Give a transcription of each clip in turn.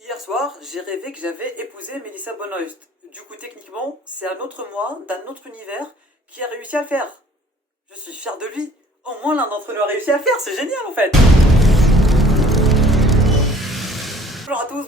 Hier soir, j'ai rêvé que j'avais épousé Melissa Benoist. Du coup, techniquement, c'est un autre moi, d'un autre univers, qui a réussi à le faire. Je suis fier de lui. Au moins l'un d'entre nous a réussi à le faire, c'est génial en fait.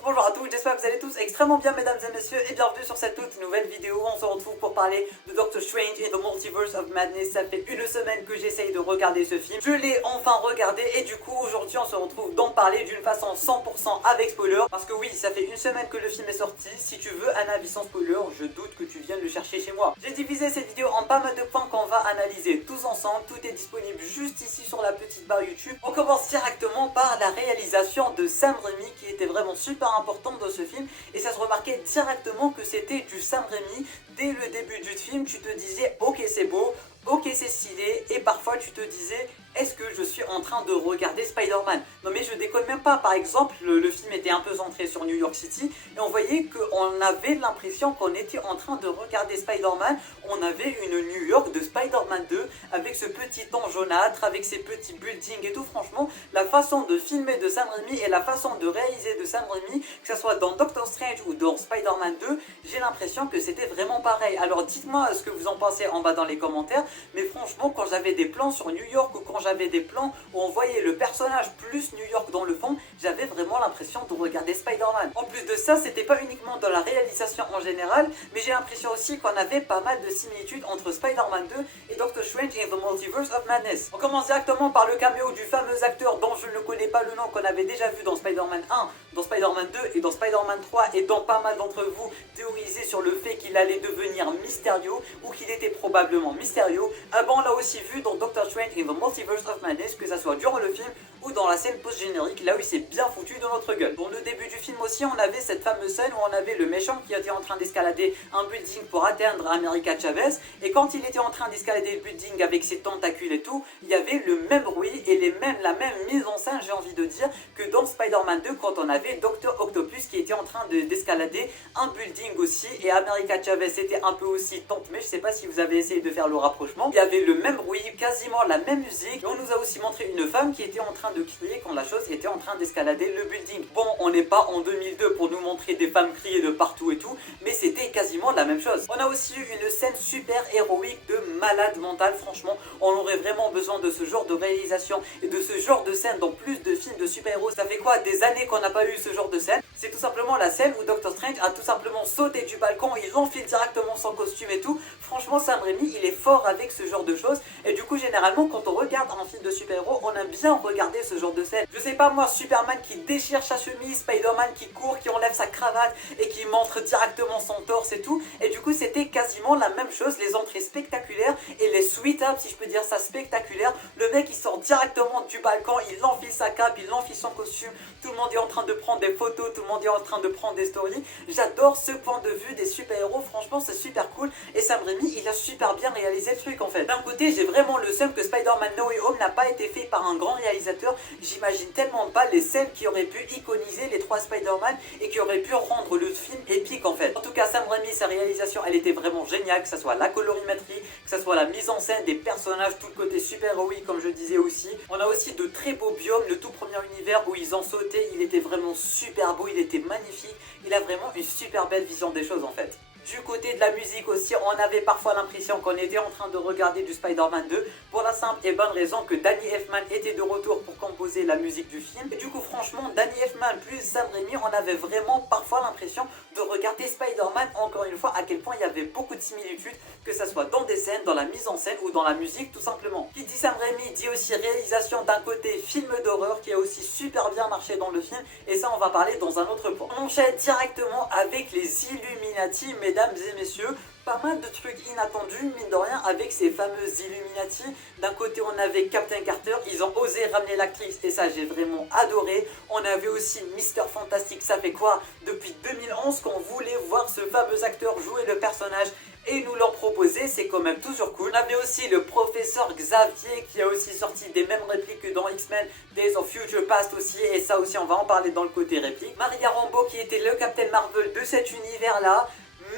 Bonjour à tous, j'espère que vous allez tous extrêmement bien mesdames et messieurs et bienvenue sur cette toute nouvelle vidéo où on se retrouve pour parler de Doctor Strange et the Multiverse of Madness. Ça fait une semaine que j'essaye de regarder ce film, je l'ai enfin regardé et du coup aujourd'hui on se retrouve d'en parler d'une façon 100% avec spoiler. Parce que oui, ça fait une semaine que le film est sorti, si tu veux un avis sans spoiler, je doute que tu viennes le chercher chez moi. J'ai divisé cette vidéo en pas mal de points qu'on va analyser tous ensemble, tout est disponible juste ici sur la petite barre YouTube. On commence directement par la réalisation de Sam Raimi qui était vraiment super importante dans ce film et ça se remarquait directement que c'était du Sam Raimi. Dès le début du film, tu te disais ok c'est beau, ok c'est stylé et parfois tu te disais est-ce que je suis en train de regarder Spider-Man? Non mais je déconne même pas, par exemple le film était un peu centré sur New York City et on voyait qu'on avait l'impression qu'on était en train de regarder Spider-Man. On avait une New York de Spider-Man 2 avec ce petit temps jaunâtre, avec ces petits buildings et tout. Franchement, la façon de filmer de Sam Raimi et la façon de réaliser de Sam Raimi, que ce soit dans Doctor Strange ou dans Spider-Man 2, j'ai l'impression que c'était vraiment pareil. Alors dites-moi ce que vous en pensez en bas dans les commentaires, mais franchement quand j'avais des plans sur New York ou quand j'avais des plans où on voyait le personnage plus New York dans le fond, j'avais vraiment l'impression de regarder Spider-Man. En plus de ça, c'était pas uniquement dans la réalisation en général, mais j'ai l'impression aussi qu'on avait pas mal de similitudes entre Spider-Man 2 et Doctor Strange in the Multiverse of Madness. On commence directement par le caméo du fameux acteur dont je ne connais pas le nom, qu'on avait déjà vu dans Spider-Man 1, dans Spider-Man 2 et dans Spider-Man 3, et dont pas mal d'entre vous théorisaient sur le fait qu'il allait devenir Mysterio ou qu'il était probablement Mysterio. Ah ben on l'a aussi vu dans Doctor Strange in the Multiverse of Madness, que ça soit durant le film ou dans la scène post-générique, là où il s'est bien foutu de notre gueule. Dans le début du film aussi, on avait cette fameuse scène où on avait le méchant qui était en train d'escalader un building pour atteindre America Chavez, et quand il était en train d'escalader le building avec ses tentacules et tout, il y avait le même bruit et la même mise en scène, j'ai envie de dire, que dans Spider-Man 2 quand on avait Dr Octopus qui était en train d'escalader un building aussi, et America Chavez était un peu aussi tente, mais je sais pas si vous avez essayé de faire le rapprochement. Il y avait le même bruit, quasiment la même musique, et on nous a aussi montré une femme qui était en train de crier quand la chose était en train d'escalader le building. Bon, on n'est pas en 2002 pour nous montrer des femmes crier de partout et tout, mais c'était quasiment la même chose. On a aussi eu une scène super héroïque de malade mental, franchement, on aurait vraiment besoin de ce genre de réalisation et de ce genre de scène dans plus de films de super-héros. Ça fait quoi, des années qu'on n'a pas eu ce genre de scène? C'est tout simplement la scène où Doctor Strange a tout simplement sauté du balcon, il enfile directement son costume et tout. Franchement, Sam Raimi, il est fort avec ce genre de choses, et du coup, généralement, quand on regarde un film de super-héros, on aime bien regarder ce genre de scène. Je sais pas moi, Superman qui déchire sa chemise, Spider-Man qui court, qui enlève sa cravate et qui montre directement son torse et tout, et du coup, c'était quasiment la même chose, les entrées spectaculaires et les suite-ups, si je peux dire ça, spectaculaires. Le mec, il sort directement du balcon, il enfile sa cape, il enfile son costume, tout le monde est en train de prendre des photos, tout le monde est en train de prendre des stories. J'adore ce point de vue des super-héros, franchement, c'est super cool, et Sam Raimi, il a super bien réalisé le truc en fait. D'un côté, j'ai vraiment le seum que Spider-Man No Way Home n'a pas été fait par un grand réalisateur. J'imagine tellement pas les scènes qui auraient pu iconiser les trois Spider-Man et qui auraient pu rendre le film épique en fait. En tout cas, Sam Raimi, sa réalisation, elle était vraiment géniale, que ce soit la colorimétrie, que ce soit la mise en scène des personnages, tout le côté super héroïque comme je disais aussi. On a aussi de très beaux biomes, le tout premier univers où ils ont sauté, il était vraiment super beau, il était magnifique, il a vraiment une super belle vision des choses en fait. Du côté de la musique aussi, on avait parfois l'impression qu'on était en train de regarder du Spider-Man 2 pour la simple et bonne raison que Danny Elfman était de retour pour composer la musique du film. Et du coup, franchement, Danny Elfman plus Sam Raimi, on avait vraiment parfois l'impression de regarder Spider-Man. Encore une fois, à quel point il y avait beaucoup de similitudes, que ce soit dans des scènes, dans la mise en scène ou dans la musique tout simplement. Qui dit Sam Raimi dit aussi réalisation d'un côté film d'horreur qui a aussi super bien marché dans le film, et ça on va parler dans un autre point. On enchaîne directement avec les Illuminati, mesdames et messieurs. Pas mal de trucs inattendus, mine de rien, avec ces fameuses Illuminati. D'un côté, on avait Captain Carter, ils ont osé ramener l'actrice, et ça, j'ai vraiment adoré. On avait aussi Mister Fantastic, ça fait quoi? Depuis 2011 qu'on voulait voir ce fameux acteur jouer le personnage, et nous l'ont proposé, c'est quand même toujours cool. On avait aussi le professeur Xavier qui a aussi sorti des mêmes répliques que dans X-Men Days of Future Past aussi, et ça aussi on va en parler dans le côté réplique. Maria Rambeau qui était le Captain Marvel de cet univers là,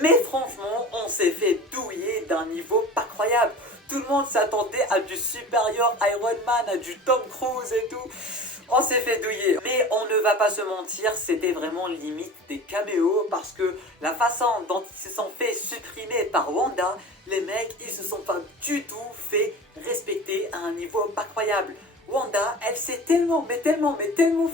mais franchement on s'est fait douiller d'un niveau pas croyable. Tout le monde s'attendait à du supérieur Iron Man, à du Tom Cruise et tout. On s'est fait douiller. Mais on ne va pas se mentir, c'était vraiment limite des caméos parce que la façon dont ils se sont fait supprimer par Wanda, les mecs, ils se sont pas du tout fait respecter à un niveau pas croyable. Wanda, elle s'est tellement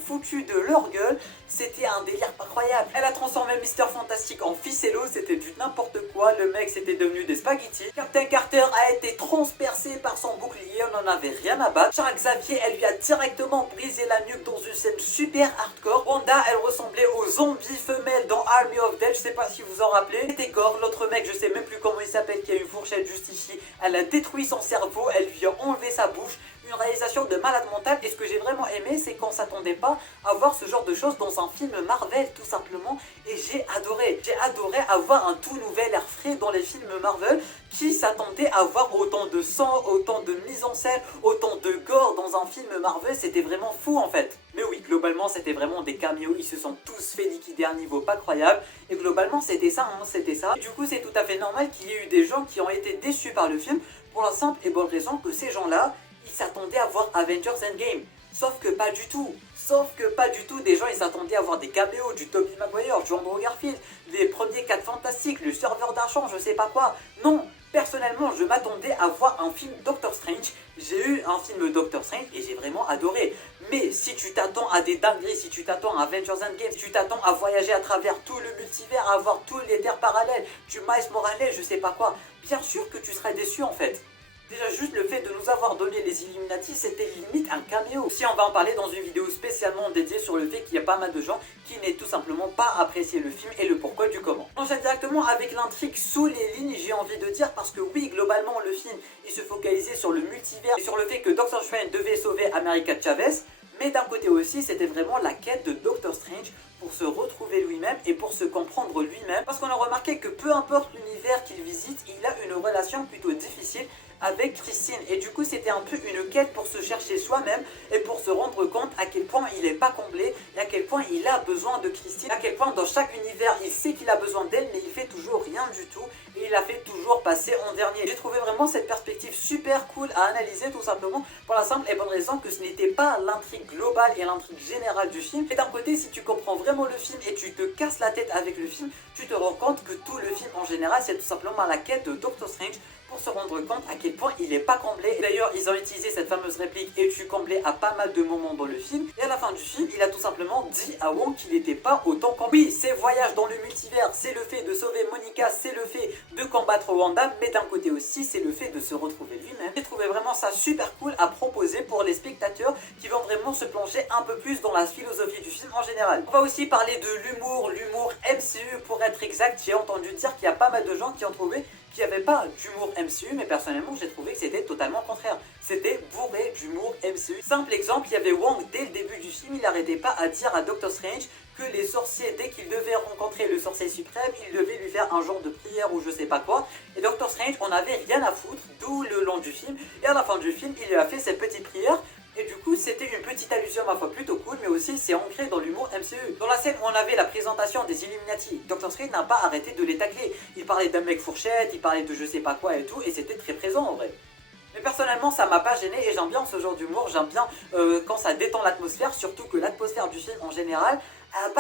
foutue de leur gueule, c'était un délire pas croyable. Elle a transformé Mister Fantastic en ficello, c'était du n'importe quoi, le mec c'était devenu des spaghettis. Captain Carter a été transpercé par son bouclier, on n'en avait rien à battre. Charles Xavier, elle lui a directement brisé la nuque dans une scène super hardcore. Wanda, elle ressemblait aux zombies femelles dans Army of Dead, je sais pas si vous en rappelez. C'était Gore, l'autre mec, je sais même plus comment il s'appelle, qui a une fourchette juste ici. Elle a détruit son cerveau, elle lui a enlevé sa bouche. Une réalisation de malade mental, et ce que j'ai vraiment aimé, c'est qu'on s'attendait pas à voir ce genre de choses dans un film Marvel tout simplement, et j'ai adoré avoir un tout nouvel air frais dans les films Marvel. Qui s'attendait à voir autant de sang, autant de mise en scène, autant de gore dans un film Marvel, c'était vraiment fou en fait. Mais oui, globalement c'était vraiment des caméos, ils se sont tous fait liquider à un niveau pas croyable, et globalement c'était ça, c'était ça. Et du coup c'est tout à fait normal qu'il y ait eu des gens qui ont été déçus par le film, pour la simple et bonne raison que ces gens-là, ils s'attendaient à voir Avengers Endgame. Sauf que pas du tout. Des gens ils s'attendaient à voir des caméos du Tobey Maguire, du Andrew Garfield, les premiers 4 fantastiques, le serveur d'argent, je sais pas quoi. Non, personnellement je m'attendais à voir un film Doctor Strange. J'ai eu un film Doctor Strange et j'ai vraiment adoré. Mais si tu t'attends à des dingueries, si tu t'attends à Avengers Endgame, si tu t'attends à voyager à travers tout le multivers, à voir tous les terres parallèles, du Miles Morales, je sais pas quoi, bien sûr que tu serais déçu en fait. Déjà juste le fait de nous avoir donné les Illuminati, c'était limite un caméo. Si on va en parler dans une vidéo spécialement dédiée sur le fait qu'il y a pas mal de gens qui n'aient tout simplement pas apprécié le film et le pourquoi du comment. On enchaîne directement avec l'intrigue sous les lignes, j'ai envie de dire, parce que oui, globalement le film, il se focalisait sur le multivers et sur le fait que Doctor Strange devait sauver America Chavez, mais d'un côté aussi, c'était vraiment la quête de Doctor Strange pour se retrouver lui-même et pour se comprendre lui-même, parce qu'on a remarqué que peu importe l'univers qu'il visite, il a une relation plutôt difficile avec Christine, et du coup c'était un peu une quête pour se chercher soi-même et pour se rendre compte à quel point il n'est pas comblé et à quel point il a besoin de Christine, à quel point dans chaque univers il sait qu'il a besoin d'elle mais il fait toujours rien du tout et il la fait toujours passer en dernier. J'ai trouvé vraiment cette perspective super cool à analyser tout simplement pour la simple et bonne raison que ce n'était pas l'intrigue globale et l'intrigue générale du film, et d'un côté si tu comprends vraiment le film et tu te casses la tête avec le film, tu te rends compte que tout le film en général c'est tout simplement la quête de Doctor Strange pour se rendre compte à quel point il n'est pas comblé. D'ailleurs, ils ont utilisé cette fameuse réplique « Es-tu comblé ?» à pas mal de moments dans le film. Et à la fin du film, il a tout simplement dit à Wong qu'il n'était pas autant comblé. Oui, c'est voyage dans le multivers, c'est le fait de sauver Monica, c'est le fait de combattre Wanda, mais d'un côté aussi, c'est le fait de se retrouver lui-même. J'ai trouvé vraiment ça super cool à proposer pour les spectateurs qui vont vraiment se plonger un peu plus dans la philosophie du film en général. On va aussi parler de l'humour MCU pour être exact. J'ai entendu dire qu'il y a pas mal de gens qui ont trouvé qu'il n'y avait pas d'humour MCU, mais personnellement j'ai trouvé que c'était totalement contraire. C'était bourré d'humour MCU. Simple exemple, il y avait Wong dès le début du film, il n'arrêtait pas à dire à Doctor Strange que les sorciers, dès qu'ils devaient rencontrer le sorcier suprême, ils devaient lui faire un genre de prière ou je sais pas quoi. Et Doctor Strange, on avait rien à foutre, d'où le long du film. Et à la fin du film, il lui a fait cette petite prière. Et du coup, c'était une petite allusion à ma foi plutôt cool, mais aussi c'est ancré dans l'humour MCU. Dans la scène où on avait la présentation des Illuminati, Doctor Strange n'a pas arrêté de les tacler. Il parlait d'un mec fourchette, il parlait de je sais pas quoi et tout, et c'était très présent en vrai. Mais personnellement, ça m'a pas gêné et j'aime bien ce genre d'humour, j'aime bien quand ça détend l'atmosphère, surtout que l'atmosphère du film en général,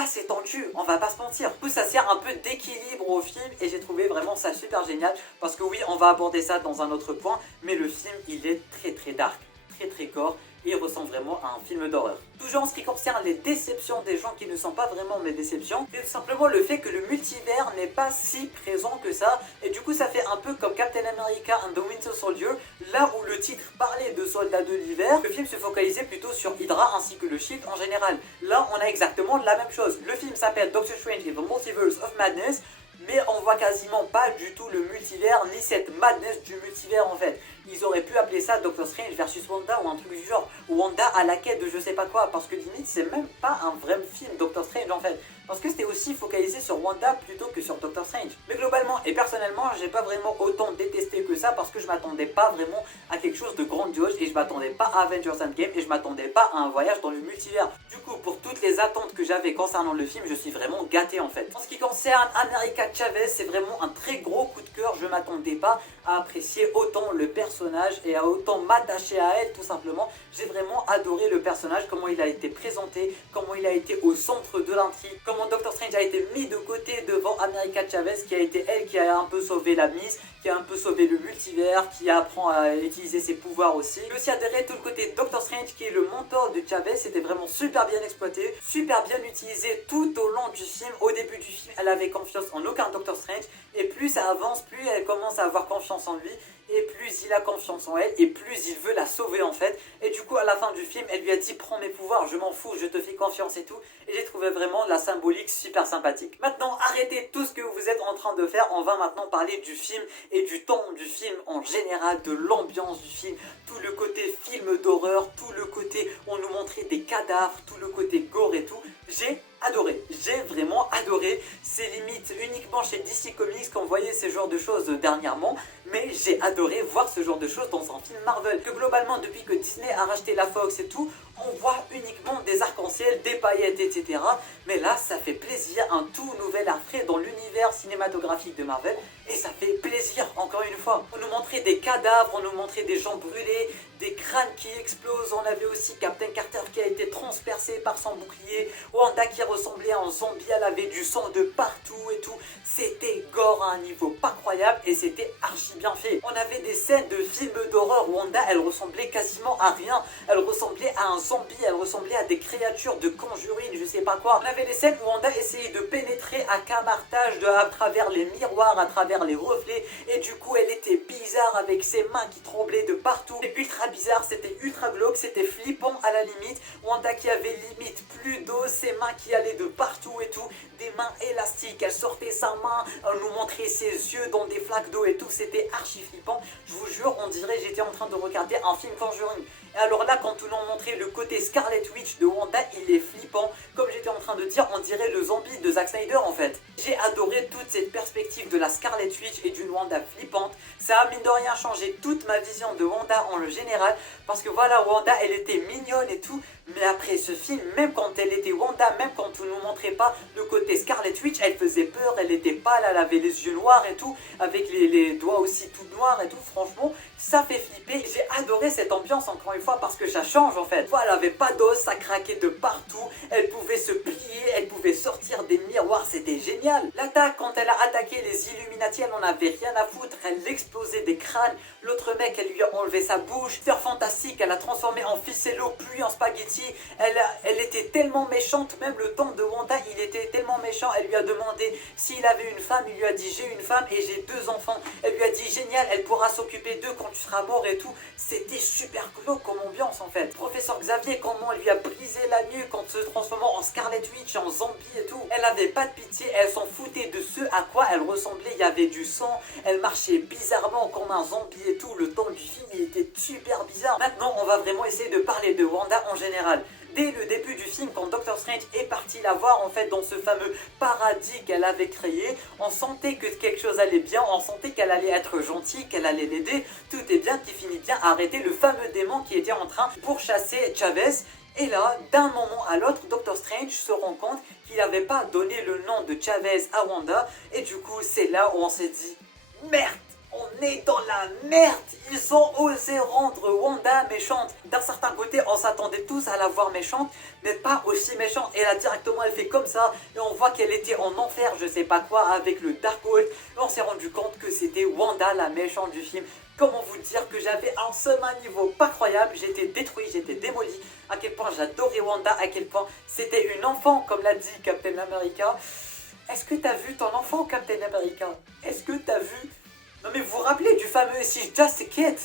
c'est tendu, on va pas se mentir. Du coup, ça sert un peu d'équilibre au film et j'ai trouvé vraiment ça super génial, parce que oui, on va aborder ça dans un autre point, mais le film, il est très dark, très gore. Et il ressemble vraiment à un film d'horreur. Toujours en ce qui concerne les déceptions des gens qui ne sont pas vraiment mes déceptions, c'est tout simplement le fait que le multivers n'est pas si présent que ça, et du coup ça fait un peu comme Captain America and the Winter Soldier, là où le titre parlait de soldats de l'hiver, le film se focalisait plutôt sur Hydra ainsi que le Shield en général. Là on a exactement la même chose. Le film s'appelle Doctor Strange in the Multiverse of Madness, mais on voit quasiment pas du tout le multivers, ni cette madness du multivers en fait. Ils auraient pu appeler ça Doctor Strange versus Wanda ou un truc du genre, ou Wanda à la quête de je sais pas quoi, parce que limite c'est même pas un vrai film Doctor Strange en fait, parce que c'était aussi focalisé sur Wanda plutôt que sur Doctor Strange. Mais globalement et personnellement, j'ai pas vraiment autant détesté que ça parce que je m'attendais pas vraiment à quelque chose de grandiose et je m'attendais pas à Avengers Endgame et je m'attendais pas à un voyage dans le multivers. Du coup, pour toutes les attentes que j'avais concernant le film, je suis vraiment gâté en fait. En ce qui concerne America Chavez, c'est vraiment un très gros coup de cœur. Je m'attendais pas à apprécier autant le personnage et à autant m'attacher à elle tout simplement. J'ai vraiment adoré le personnage, comment il a été présenté, comment il a été au centre de l'intrigue, comment Doctor Strange a été mis de côté devant America Chavez, qui a été elle qui a un peu sauvé la mise, qui a un peu sauvé le multivers, qui apprend à utiliser ses pouvoirs aussi. J'ai aussi adoré tout le côté Doctor Strange qui est le mentor de Chavez, c'était vraiment super bien exploité, super bien utilisé tout au long du film. Au début du film, elle avait confiance en aucun Doctor Strange et plus ça avance, plus elle commence à avoir confiance en lui. Et plus il a confiance en elle, et plus il veut la sauver en fait. Et du coup à la fin du film, elle lui a dit prends mes pouvoirs, je m'en fous, je te fais confiance et tout. Et j'ai trouvé vraiment la symbolique super sympathique. Maintenant arrêtez tout ce que vous êtes en train de faire, on va maintenant parler du film et du ton du film en général, de l'ambiance du film, tout le côté film d'horreur, tout le côté on nous montrait des cadavres, tout le côté gore et tout. J'ai adoré, j'ai vraiment adoré. C'est limite uniquement chez DC Comics qu'on voyait ce genre de choses dernièrement, mais j'ai adoré voir ce genre de choses dans un film Marvel. Que globalement, depuis que Disney a racheté la Fox et tout, on voit uniquement des arcs-en-ciel, des paillettes, etc. Mais là, ça fait plaisir, un tout nouvel art frais dans l'univers cinématographique de Marvel, et ça fait plaisir, encore une fois. On nous montrait des cadavres, on nous montrait des gens brûlés, des crânes qui explosent, on avait aussi Captain Carter qui a été transpercé par son bouclier, Wanda qui ressemblait à un zombie, elle avait du sang de partout et tout. C'était gore à un niveau pas croyable et c'était archi bien fait. On avait des scènes de films d'horreur, Wanda elle ressemblait quasiment à rien, elle ressemblait à un zombie, elle ressemblait à des créatures de Conjuring, je sais pas quoi. On avait des scènes où Wanda essayait de pénétrer à camartage à travers les miroirs, à travers les reflets, et du coup elle était bizarre avec ses mains qui tremblaient de partout. C'était ultra bizarre, c'était ultra glauque, c'était flippant à la limite. Wanda qui avait limite plus d'os, ses mains qui allaient de partout et tout, des mains élastiques, elle sortait sa main, elle nous montrait ses yeux dans des flaques d'eau et tout, c'était archi flippant. Je vous jure, on dirait j'étais en train de regarder un film Conjuring. Et alors là, quand on nous montrait le côté Scarlet Witch de Wanda, il est flippant. Comme j'étais en train de dire, on dirait le zombie de Zack Snyder en fait. J'ai adoré toute cette perspective de la Scarlet Witch et d'une Wanda flippante. Ça a mine de rien changé toute ma vision de Wanda en le général. Parce que voilà, Wanda, elle était mignonne et tout. Mais après ce film, même quand elle était Wanda, même quand on nous montrait pas le côté Scarlet Witch, elle faisait peur, elle était pâle, elle avait les yeux noirs et tout, avec les doigts aussi tout noirs et tout, franchement, ça fait flipper. J'ai adoré cette ambiance encore une fois parce que ça change en fait. Voilà, elle avait pas d'os, ça craquait de partout, elle pouvait se plier, elle pouvait sortir des miroirs, c'était génial. L'attaque, quand elle a attaqué les Illuminati, elle en avait rien à foutre, elle explosait des crânes, l'autre mec, elle lui a enlevé sa bouche, Sœur Fantastique, elle a transformé en ficello puis en spaghetti. Elle était tellement méchante, même le temps de Wanda, il était tellement méchant. Elle lui a demandé s'il avait une femme, il lui a dit j'ai une femme et j'ai 2 enfants. Elle lui a dit génial, elle pourra s'occuper d'eux quand tu seras mort et tout. C'était super glauque comme ambiance en fait. Professeur Xavier, comment elle lui a brisé la nuque en se transformant en Scarlet Witch, en zombie et tout. Elle avait pas de pitié, elle s'en foutait de ce à quoi elle ressemblait. Il y avait du sang, elle marchait bizarrement comme un zombie et tout. Le temps du film, il était super bizarre. Maintenant, on va vraiment essayer de parler de Wanda en général. Dès le début du film, quand Doctor Strange est parti la voir en fait dans ce fameux paradis qu'elle avait créé, on sentait que quelque chose allait bien, on sentait qu'elle allait être gentille, qu'elle allait l'aider, tout est bien, qui finit bien à arrêter le fameux démon qui était en train pour chasser Chavez. Et là, d'un moment à l'autre, Doctor Strange se rend compte qu'il n'avait pas donné le nom de Chavez à Wanda, et du coup c'est là où on s'est dit merde! On est dans la merde. Ils ont osé rendre Wanda méchante. D'un certain côté, on s'attendait tous à la voir méchante, mais pas aussi méchante. Et là, directement, elle fait comme ça. Et on voit qu'elle était en enfer, je sais pas quoi, avec le Darkhold. Et on s'est rendu compte que c'était Wanda, la méchante du film. Comment vous dire que j'avais un seum à niveau pas croyable. J'étais détruit, j'étais démoli. À quel point j'adorais Wanda, à quel point c'était une enfant, comme l'a dit Captain America. Est-ce que t'as vu ton enfant, Captain America? Est-ce que t'as vu... Non mais vous vous rappelez du fameux She's Just a Kid?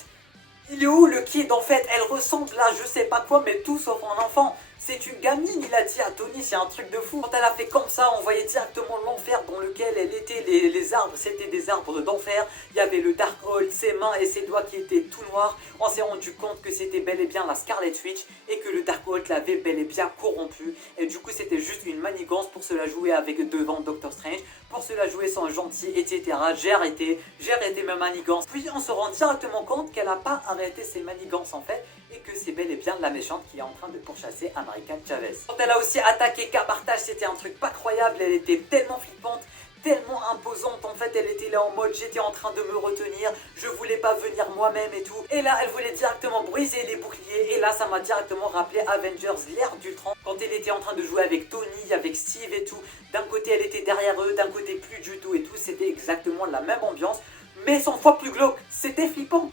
Il est où le kid en fait? Elle ressemble là je sais pas quoi mais tout sauf un enfant. c'est une gamine, il a dit à Tony, c'est un truc de fou. Quand elle a fait comme ça, on voyait directement l'enfer dans lequel elle était, les arbres, c'était des arbres d'enfer. Il y avait le Darkhold, ses mains et ses doigts qui étaient tout noirs. On s'est rendu compte que c'était bel et bien la Scarlet Witch et que le Darkhold l'avait bel et bien corrompu. Et du coup, c'était juste une manigance pour se la jouer avec devant Doctor Strange, pour se la jouer sans gentil, etc. J'ai arrêté ma manigance. Puis on se rend directement compte qu'elle n'a pas arrêté ses manigances en fait, et que c'est bel et bien la méchante qui est en train de pourchasser America Chavez. Quand elle a aussi attaqué Capartage, c'était un truc pas croyable, elle était tellement flippante, tellement imposante, en fait elle était là en mode j'étais en train de me retenir, je voulais pas venir moi-même et tout, et là elle voulait directement briser les boucliers, et là ça m'a directement rappelé Avengers l'ère d'Ultron, quand elle était en train de jouer avec Tony, avec Steve et tout, d'un côté elle était derrière eux, d'un côté plus du tout et tout, c'était exactement la même ambiance, mais 100 fois plus glauque. C'était flippant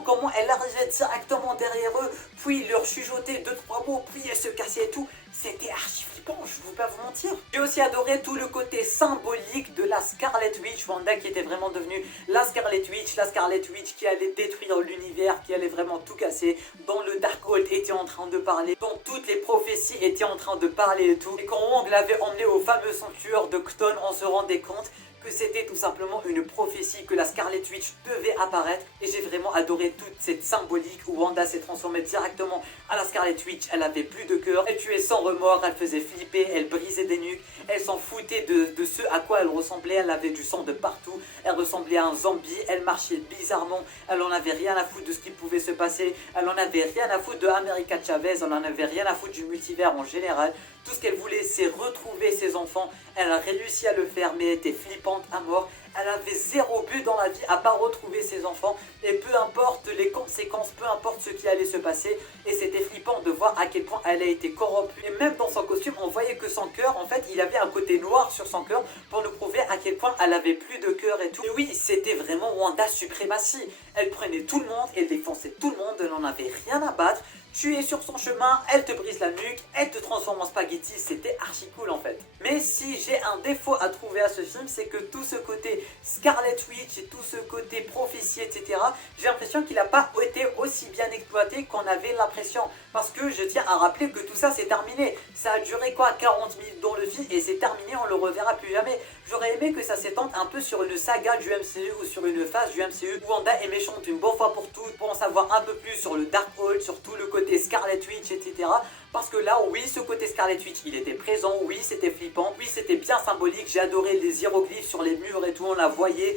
comment elle arrivait directement derrière eux, puis leur chuchotait 2-3 mots, puis elle se cassait et tout. C'était archi flippant, je ne vais pas vous mentir. J'ai aussi adoré tout le côté symbolique de la Scarlet Witch, Wanda qui était vraiment devenue la Scarlet Witch qui allait détruire l'univers, qui allait vraiment tout casser, dont le Darkhold était en train de parler, dont toutes les prophéties étaient en train de parler et tout. Et quand Wong l'avait emmené au fameux sanctuaire de Chthon, on se rendait compte que c'était tout simplement une prophétie, que la Scarlet Witch devait apparaître, et j'ai vraiment adoré toute cette symbolique où Wanda s'est transformée directement à la Scarlet Witch. Elle avait plus de cœur, elle tuait sans remords, elle faisait flipper, elle brisait des nuques, elle s'en foutait de ce à quoi elle ressemblait, elle avait du sang de partout, elle ressemblait à un zombie, elle marchait bizarrement, elle en avait rien à foutre de ce qui pouvait se passer, elle en avait rien à foutre de America Chavez, elle en avait rien à foutre du multivers en général. Tout ce qu'elle voulait, c'est retrouver ses enfants. Elle a réussi à le faire, mais elle était flippante à mort. Elle avait zéro but dans la vie à part retrouver ses enfants. Et peu importe les conséquences, peu importe ce qui allait se passer. Et c'était flippant de voir à quel point elle a été corrompue. Et même dans son costume, on voyait que son cœur, en fait, il avait un côté noir sur son cœur pour nous prouver à quel point elle avait plus de cœur et tout. Et oui, c'était vraiment Wanda suprématie. Elle prenait tout le monde, elle défonçait tout le monde, elle n'en avait rien à battre. Tu es sur son chemin, elle te brise la nuque, elle te transforme en spaghetti, c'était archi cool en fait. Mais si j'ai un défaut à trouver à ce film, c'est que tout ce côté Scarlet Witch et tout ce côté prophétie, etc., j'ai l'impression qu'il n'a pas été aussi bien exploité qu'on avait l'impression. Parce que je tiens à rappeler que tout ça c'est terminé. Ça a duré quoi, 40 minutes dans le film et c'est terminé, on le reverra plus jamais. J'aurais aimé que ça s'étende un peu sur une saga du MCU ou sur une phase du MCU où Wanda est méchante une bonne fois pour toutes, pour en savoir un peu plus sur le Darkhold, sur tout le côté Scarlet Witch, etc. Parce que là, oui, ce côté Scarlet Witch, il était présent, oui, c'était flippant, oui, c'était bien symbolique, j'ai adoré les hiéroglyphes sur les murs et tout, on la voyait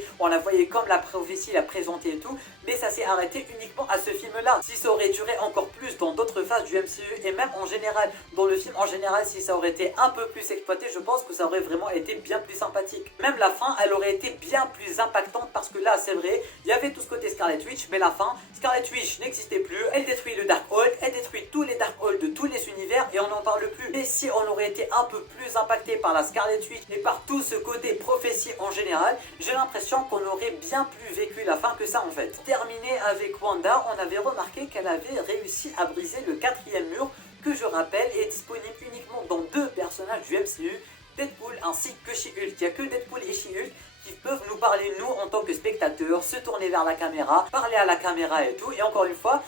comme la prophétie l'a présenté et tout, mais ça s'est arrêté uniquement à ce film-là. Si ça aurait duré encore plus dans d'autres phases du MCU, et même en général, dans le film en général, si ça aurait été un peu plus exploité, je pense que ça aurait vraiment été bien plus sympathique. Même la fin, elle aurait été bien plus impactante, parce que là, c'est vrai, il y avait tout ce côté Scarlet Witch, mais la fin, Scarlet Witch n'existait plus, elle détruit le Darkhold, elle détruit tous les Darkholds de tous les univers et on n'en parle plus. Et si on aurait été un peu plus impacté par la Scarlet Witch et par tout ce côté prophétie en général, j'ai l'impression qu'on aurait bien plus vécu la fin que ça en fait. Terminé avec Wanda, on avait remarqué qu'elle avait réussi à briser le 4e mur, que je rappelle est disponible uniquement dans 2 personnages du MCU, Deadpool ainsi que She-Hulk. Il n'y a que Deadpool et She-Hulk qui peuvent nous parler, nous en tant que spectateurs, se tourner vers la caméra, parler à la caméra et tout. Et encore une fois,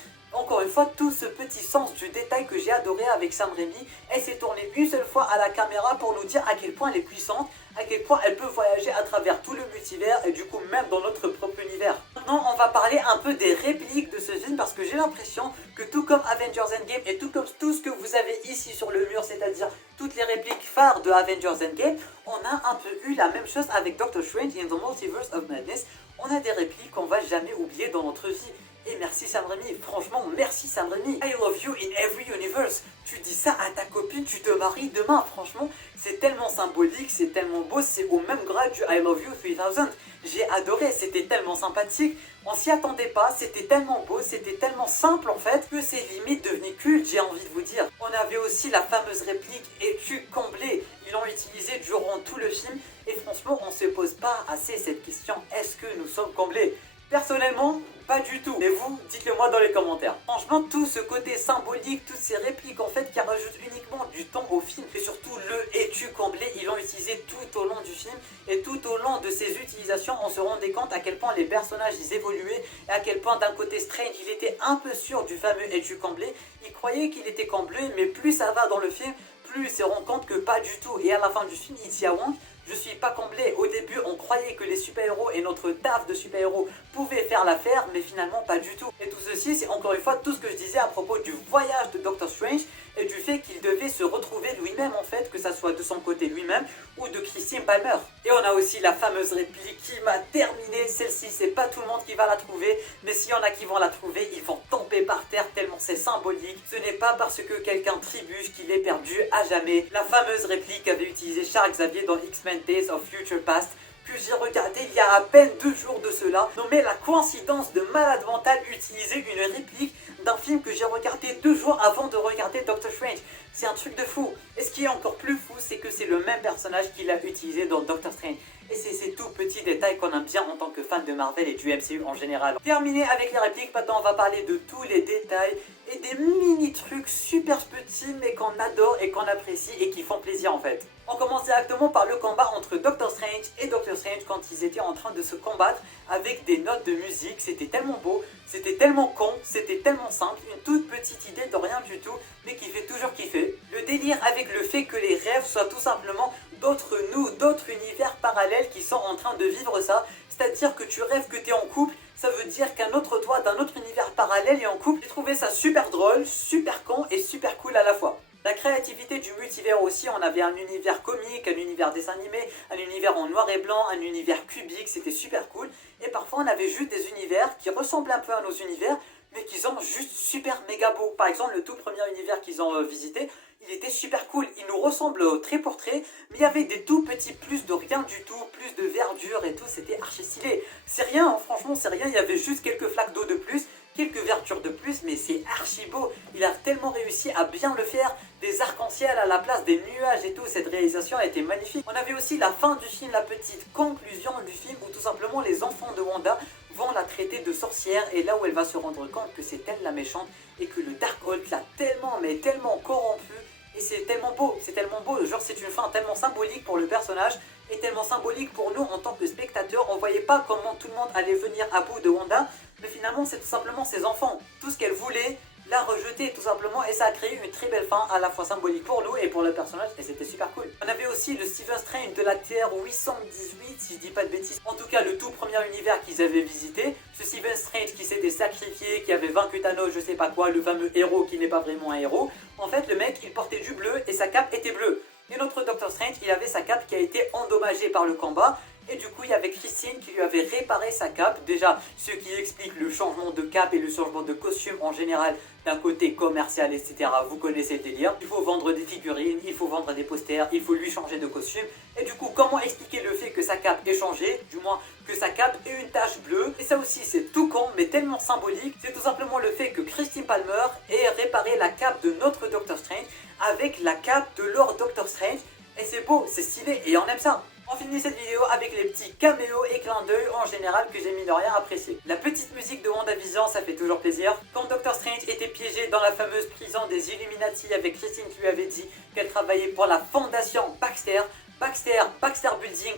tout ce petit sens du détail que j'ai adoré avec Sam Raimi, elle s'est tournée une seule fois à la caméra pour nous dire à quel point elle est puissante, à quel point elle peut voyager à travers tout le multivers et du coup même dans notre propre univers. Maintenant, on va parler un peu des répliques de ce film parce que j'ai l'impression que tout comme Avengers Endgame et tout comme tout ce que vous avez ici sur le mur, c'est-à-dire toutes les répliques phares de Avengers Endgame, on a un peu eu la même chose avec Doctor Strange in the Multiverse of Madness. On a des répliques qu'on va jamais oublier dans notre vie. Et merci Sam Raimi, franchement merci Sam Raimi. I love you in every universe. Tu dis ça à ta copine, tu te maries demain. Franchement, c'est tellement symbolique, c'est tellement beau, c'est au même grade du I love you 3000. J'ai adoré, c'était tellement sympathique. On s'y attendait pas, c'était tellement beau, c'était tellement simple en fait que c'est limite devenu culte, j'ai envie de vous dire. On avait aussi la fameuse réplique « Es-tu comblé ?» Ils l'ont utilisé durant tout le film et franchement on se pose pas assez cette question « Est-ce que nous sommes comblés ?» Personnellement, pas du tout. Mais vous, dites-le moi dans les commentaires. Franchement, tout ce côté symbolique, toutes ces répliques en fait qui rajoutent uniquement du temps au film et surtout le es-tu comblé, ils l'ont utilisé tout au long du film et tout au long de ces utilisations, on se rendait compte à quel point les personnages ils évoluaient et à quel point d'un côté Strange il était un peu sûr du fameux es-tu comblé, il croyait qu'il était comblé mais plus ça va dans le film, plus il se rend compte que pas du tout et à la fin du film il dit à Wong je suis pas comblé. Au début, on croyait que les super-héros et notre taf de super-héros pouvaient faire l'affaire, mais finalement pas du tout. Et tout ceci, c'est encore une fois tout ce que je disais à propos du voyage de Doctor Strange et du fait qu'il devait se retrouver lui-même en fait, que ça soit de son côté lui-même ou de Christine Palmer. Et on a aussi la fameuse réplique qui m'a terminé. Celle-ci, c'est pas tout le monde qui va la trouver, mais s'il y en a qui vont la trouver, ils vont tomber par terre tellement c'est symbolique. Ce n'est pas parce que quelqu'un trébuche qu'il est perdu à jamais. La fameuse réplique qu'avait utilisée Charles Xavier dans X-Men Days of Future Past, que j'ai regardé il y a à peine 2 jours de cela. Non mais la coïncidence de malade mental utiliser une réplique d'un film que j'ai regardé 2 jours avant de regarder Doctor Strange. C'est un truc de fou. Et ce qui est encore plus fou, c'est que c'est le même personnage qu'il a utilisé dans Doctor Strange. Et c'est ces tout petits détails qu'on aime bien en tant que fan de Marvel et du MCU en général. Terminé avec les répliques, maintenant on va parler de tous les détails et des mini trucs super petits mais qu'on adore et qu'on apprécie et qui font plaisir en fait. On commence directement par le combat entre Doctor Strange et Doctor Strange quand ils étaient en train de se combattre avec des notes de musique. C'était tellement beau, c'était tellement con, c'était tellement simple, une toute petite idée de rien du tout mais qui fait toujours kiffer. Le délire avec le fait que les rêves soient tout simplement d'autres nous, d'autres univers parallèles qui sont en train de vivre ça. C'est-à-dire que tu rêves que tu es en couple, ça veut dire qu'un autre toi d'un autre univers parallèle est en couple. J'ai trouvé ça super drôle, super con et super cool à la fois. La créativité du multivers aussi, on avait un univers comique, un univers dessin animé, un univers en noir et blanc, un univers cubique, c'était super cool. Et parfois on avait juste des univers qui ressemblent un peu à nos univers, mais qui sont juste super méga beaux. Par exemple, le tout premier univers qu'ils ont visité, il était super cool. Il nous ressemble au trait pour trait, mais il y avait des tout petits plus de rien du tout, plus de verdure et tout, c'était archi stylé. C'est rien, hein, franchement, c'est rien, il y avait juste quelques flaques d'eau de plus, quelques verdures de plus, mais c'est archi beau. Il a tellement réussi à bien le faire, des arcs-en-ciel à la place des nuages et tout, cette réalisation a été magnifique. On avait aussi la fin du film, la petite conclusion du film, où tout simplement les enfants de Wanda vont la traiter de sorcière, et là où elle va se rendre compte que c'est elle la méchante, et que le Darkhold l'a tellement, mais tellement corrompu. Et c'est tellement beau, genre c'est une fin tellement symbolique pour le personnage et tellement symbolique pour nous en tant que spectateurs. On voyait pas comment tout le monde allait venir à bout de Wanda, mais finalement c'est tout simplement ses enfants. Tout ce qu'elle voulait, l'a rejeté tout simplement et ça a créé une très belle fin à la fois symbolique pour nous et pour le personnage et c'était super cool. On avait aussi le Stephen Strange de la Terre 818 si je dis pas de bêtises, en tout cas le tout premier univers qu'ils avaient visité, ce Stephen Strange qui s'était sacrifié, qui avait vaincu Thanos je sais pas quoi, le fameux héros qui n'est pas vraiment un héros. En fait le mec il portait du bleu et sa cape était bleue. Et notre Doctor Strange il avait sa cape qui a été endommagée par le combat. Et du coup, il y avait Christine qui lui avait réparé sa cape. Déjà, ce qui explique le changement de cape et le changement de costume en général d'un côté commercial, etc. Vous connaissez le délire. Il faut vendre des figurines, il faut vendre des posters, il faut lui changer de costume. Et du coup, comment expliquer le fait que sa cape ait changé, du moins que sa cape ait une tache bleue? Et ça aussi, c'est tout con, mais tellement symbolique. C'est tout simplement le fait que Christine Palmer ait réparé la cape de notre Doctor Strange avec la cape de leur Doctor Strange. Et c'est beau, c'est stylé, et on aime ça. On finit cette vidéo avec les petits caméos et clins d'œil en général que j'ai mis de rien apprécié. La petite musique de WandaVision, ça fait toujours plaisir. Quand Doctor Strange était piégé dans la fameuse prison des Illuminati avec Christine qui lui avait dit qu'elle travaillait pour la fondation Baxter, Baxter Building,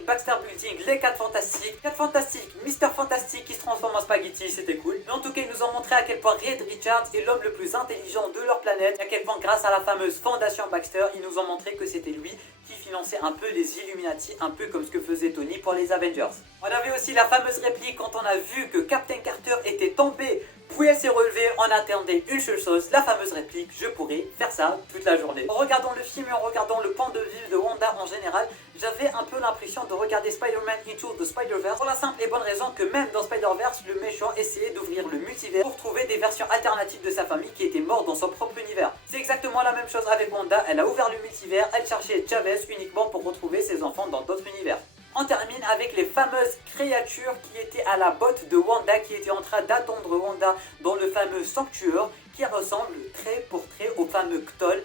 les 4 Fantastiques, Mister Fantastique qui se transforme en spaghetti, c'était cool. Mais en tout cas, ils nous ont montré à quel point Reed Richards est l'homme le plus intelligent de leur planète, à quel point grâce à la fameuse fondation Baxter, ils nous ont montré que c'était lui qui finançait un peu les Illuminati, un peu comme ce que faisait Tony pour les Avengers. On avait aussi la fameuse réplique quand on a vu que Captain Carter était tombé, puis elle s'est relevée, on attendait une seule chose, la fameuse réplique, je pourrais faire ça toute la journée. En regardant le film et en regardant le point de vue de Wanda en général, j'avais un peu l'impression de regarder Spider-Man Into the Spider-Verse pour la simple et bonne raison que même dans Spider-Verse, le méchant essayait d'ouvrir le multivers pour trouver des versions alternatives de sa famille qui étaient mortes dans son propre univers. C'est exactement la même chose avec Wanda, elle a ouvert le multivers, elle cherchait Chavez uniquement pour retrouver ses enfants dans d'autres univers. On termine avec les fameuses créatures qui étaient à la botte de Wanda, qui étaient en train d'attendre Wanda dans le fameux sanctuaire, qui ressemble trait pour trait au fameux Ktoll,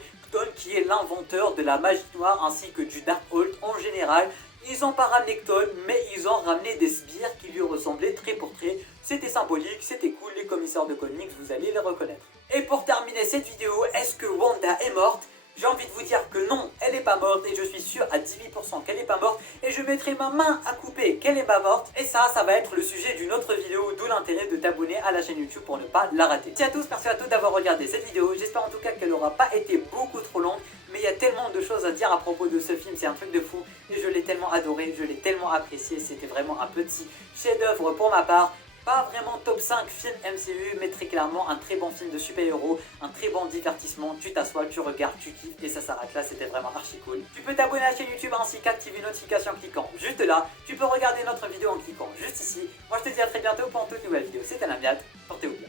qui est l'inventeur de la magie noire ainsi que du Darkhold en général. Ils n'ont pas ramené Ktoll, mais ils ont ramené des sbires qui lui ressemblaient trait pour trait. C'était symbolique, c'était cool, les commissaires de comics, vous allez les reconnaître. Et pour terminer cette vidéo, est-ce que Wanda est morte? J'ai envie de vous dire que non, elle n'est pas morte et je suis sûr à 18% qu'elle n'est pas morte et je mettrai ma main à couper qu'elle n'est pas morte et ça va être le sujet d'une autre vidéo, d'où l'intérêt de t'abonner à la chaîne YouTube pour ne pas la rater. Merci à tous, merci à tous d'avoir regardé cette vidéo, j'espère en tout cas qu'elle n'aura pas été beaucoup trop longue, mais il y a tellement de choses à dire à propos de ce film, c'est un truc de fou et je l'ai tellement adoré, je l'ai tellement apprécié, c'était vraiment un petit chef-d'œuvre pour ma part. Pas vraiment top 5 film MCU, mais très clairement un très bon film de super-héros, un très bon divertissement, tu t'assois, tu regardes, tu kiffes et ça s'arrête là, c'était vraiment archi cool. Tu peux t'abonner à la chaîne YouTube ainsi qu'activer une notification en cliquant juste là, tu peux regarder notre vidéo en cliquant juste ici. Moi je te dis à très bientôt pour une toute nouvelle vidéo, c'était Namiat, portez-vous bien.